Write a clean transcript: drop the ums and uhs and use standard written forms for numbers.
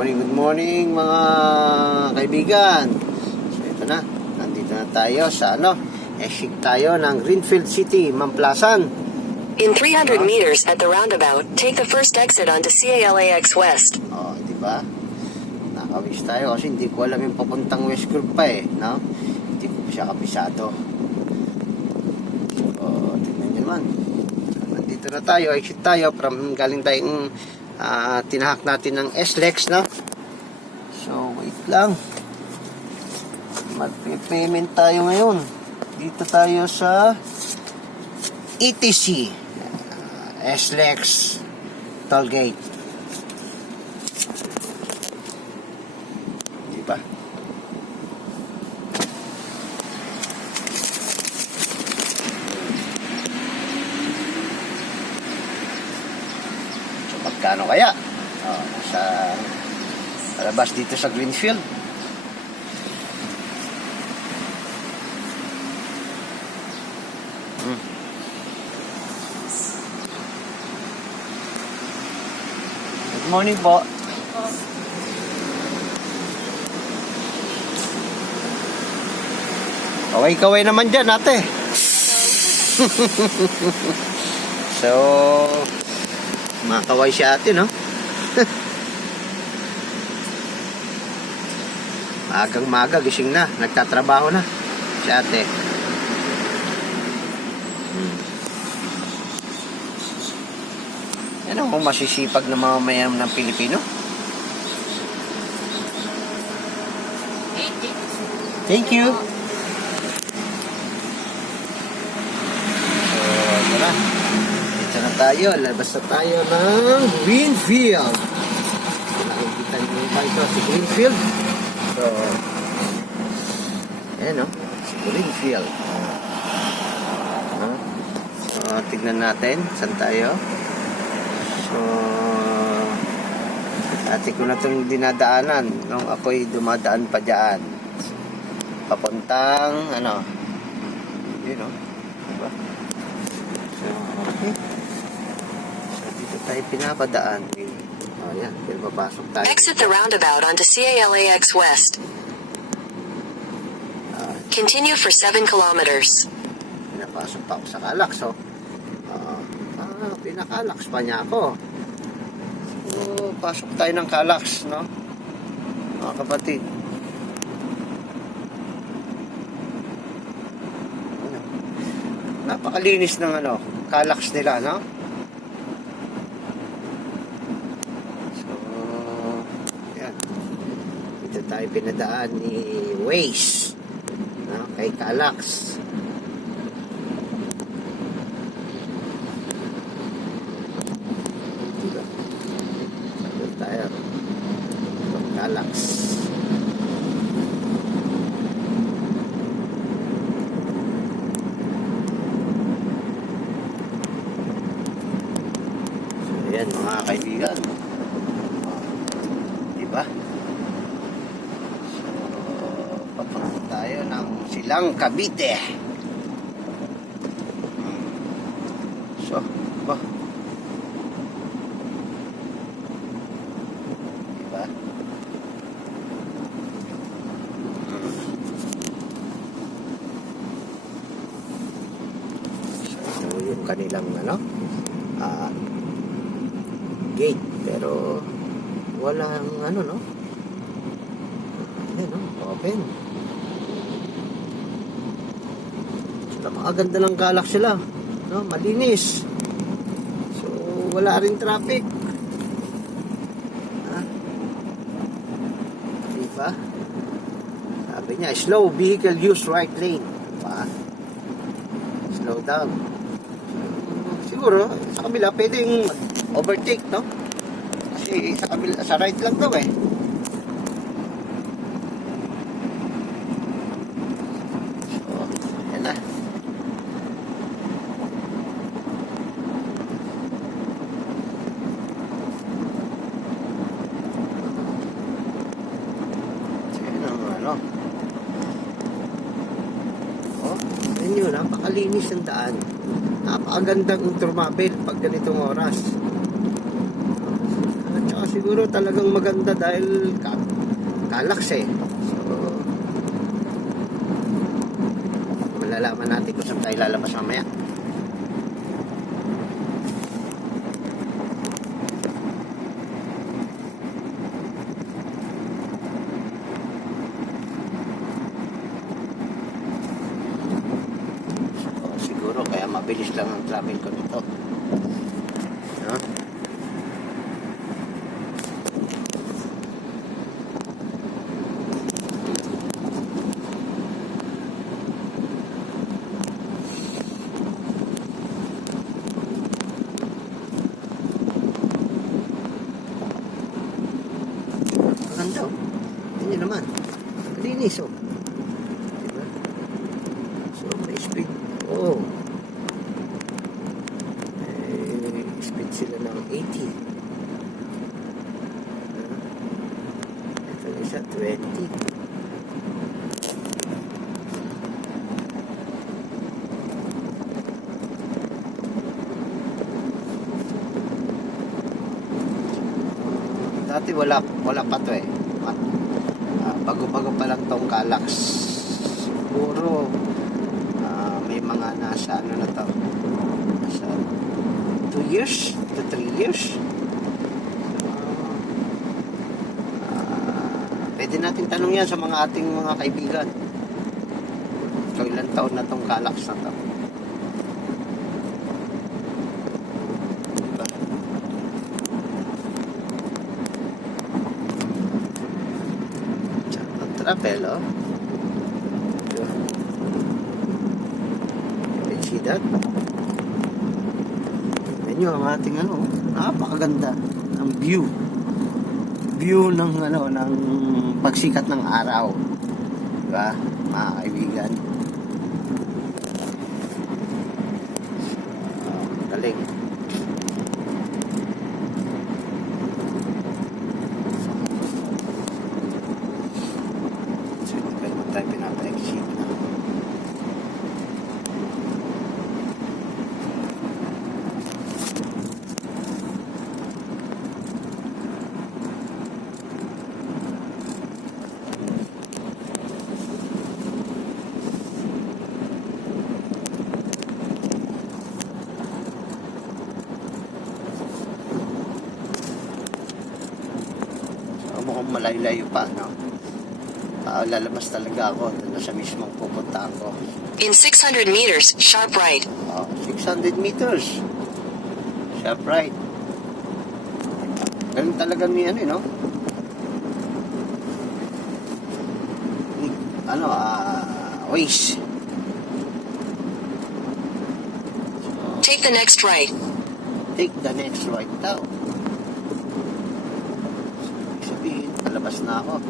Good morning mga kaibigan. So ito na, nandito na tayo sa exit tayo ng Greenfield City, Mamplasan. In 300 meters at the roundabout, take the first exit onto CALAX West. Di ba? Nakawis tayo kasi hindi ko alam yung papuntang West Group pa no? Hindi ko pa siya kabisado. Tingnan nyo naman. Nandito na tayo, exit tayo from galing tayong tinahak natin ng SLEX, no? So, wait lang. Magpe-payment tayo ngayon. Dito tayo sa ETC SLEX Tollgate. Diba? So, magkano kaya? Sa palabas dito sa Greenfield. Good morning po. Kaway-kaway naman dyan, ate. So, makaway si ate, no? Magang-maga, gising na. Nagtatrabaho na si ate. Yan ang masisipag na mamamayan ng Pilipino. Thank you. So, tara. Dito na tayo. Labas na tayo ng Greenfield. Nakikita niyo ba ito si Greenfield? So, ayan si Greenfield. So, tignan natin. Saan tayo? So, dati ko na itong dinadaanan nung ako'y dumadaan pa dyan. Papuntang, yun diba? So, okay. So, dito tayo pinapadaan. Ayan, pinapapasok tayo. Exit the roundabout onto CALAX West. Continue for 7 kilometers. Pinapasok pa ako sa Calax, pinakalax pa niya ako. So, pasok tayo ng Calax, no? Mga kapatid. Napakalinis ng Calax nila, no? So, yan. Dito tayo pinadaan ni Waze, no? Kay Calax. Tayo Calax. So ayan mga kaibigan, diba? So papunta tayo ng Silang Cavite. So yung kanilang gate, pero walang ayan, open. So, napakaganda ng Calax sila, malinis. So wala rin traffic, diba? Sabi niya, slow vehicle use right lane, diba? Slow down. Siguro, sa kabila, pwedeng overtake, no? Kasi sa kabila, sa right lang daw So, yan na. So, yan ang yun yun, napakalinis ang daan. Napakagandang tumabel pag ganitong oras. At saka siguro talagang maganda dahil Calax eh. So, malalaman natin kung saan tayo lalabas mamaya. So, siguro kaya mabilis lang ang travel ko nito. No? Maganda oh. Yan yun naman. Malinis oh. Diba? So may speed. Oh. Speed sila ng 80. Ito na siya 20. Dati wala pa to eh. Bago-bago pa lang tong Calax. Siguro may mga nasa ano na to. Nasa 2 years to 3 years. Pwede natin tanong yan sa mga ating mga kaibigan. So, ilang taon na tong Calax na to. Travel, oh. You can see that. Tignan nyo ang ating ano, napakaganda ng view. View ng ano, ng pagsikat ng araw. Diba, mga kaibigan? Galing. Tayo pinapa-exit na. So, mukhang malayo-layo pa, no? Lalabas talaga ako doon sa mismong pupuntahan ko. In 600 meters, sharp right. 600 meters. Sharp right. Ganun talaga may ano, no? Ano, ways. Take the next right. Take the next right daw. Sabihin, palabas na ako.